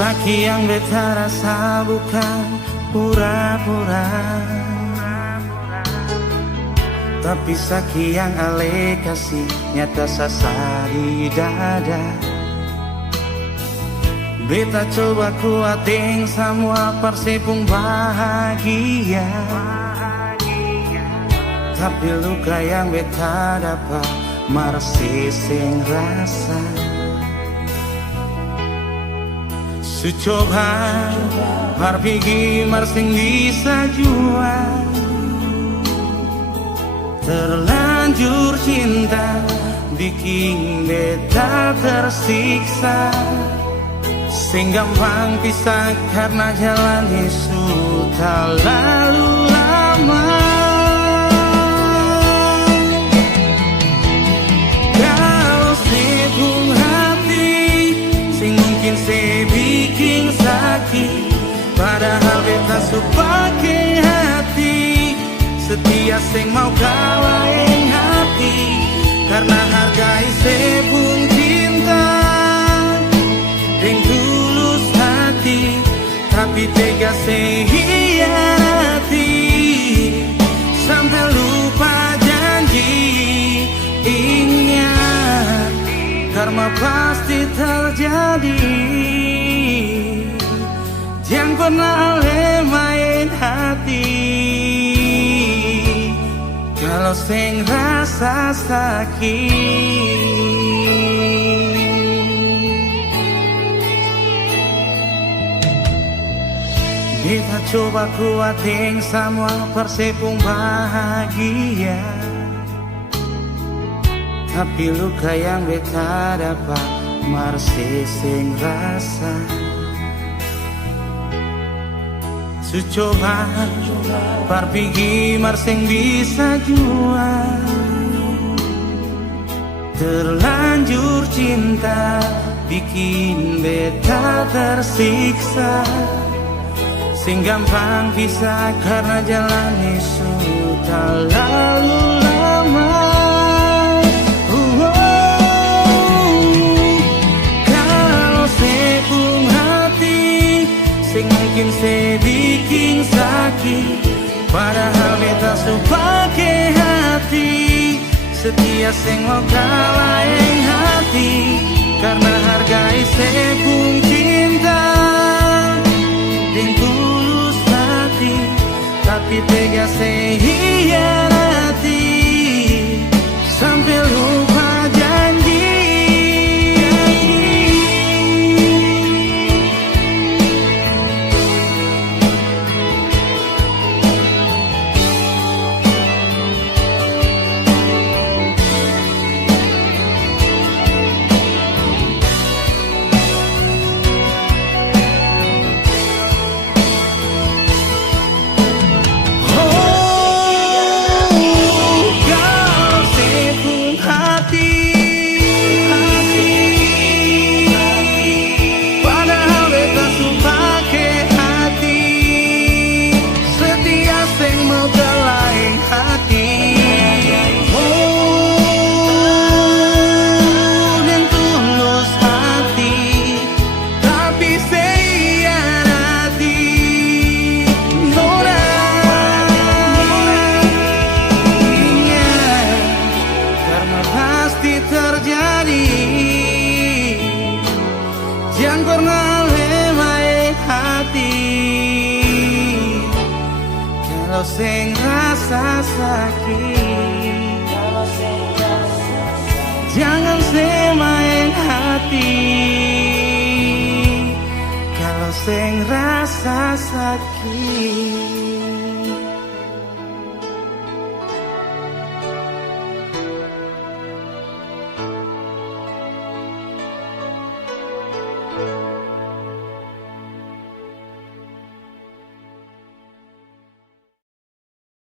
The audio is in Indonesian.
Sakit yang beta rasa bukan pura-pura, tapi sakit yang ale kasih nyata sasa di dada. Beta coba kuatin semua persepung bahagia, tapi luka yang beta dapat marsising rasa. Sucoba berpikir marsing bisa jua, terlanjur cinta bikin beta tersiksa. Sing gampang pisah karena jalan sudah lalu lama. Kalau sepung hati sing mungkin bikin sakit, padahal beta supake hati setia sing mau kawain hati, karena hargai sepung cinta yang tulus hati, tapi tega hianati sampai lupa janji. Ingat, karma pasti terjadi. Jangan pernah ale main hati kalau sing rasa sakit. Kita coba kuatin semua persepung bahagia, tapi luka yang beta dapat marsising rasa. Sucoba berpikir marsing bisa jua, terlanjur cinta bikin beta tersiksa. Sing gampang pisah karena jalan sudah lalu lama. Kalau sepung hati sing mungkin bikin sakit, padahal beta supake hati setia sing mau kawain hati, karena hargai sepung cinta yang tulus hati, tapi tega hianati sampai lupa janji. Jangan pernah lemahin hati kalau sing rasa sakit. Jangan semain hati kalau sing rasa sakit.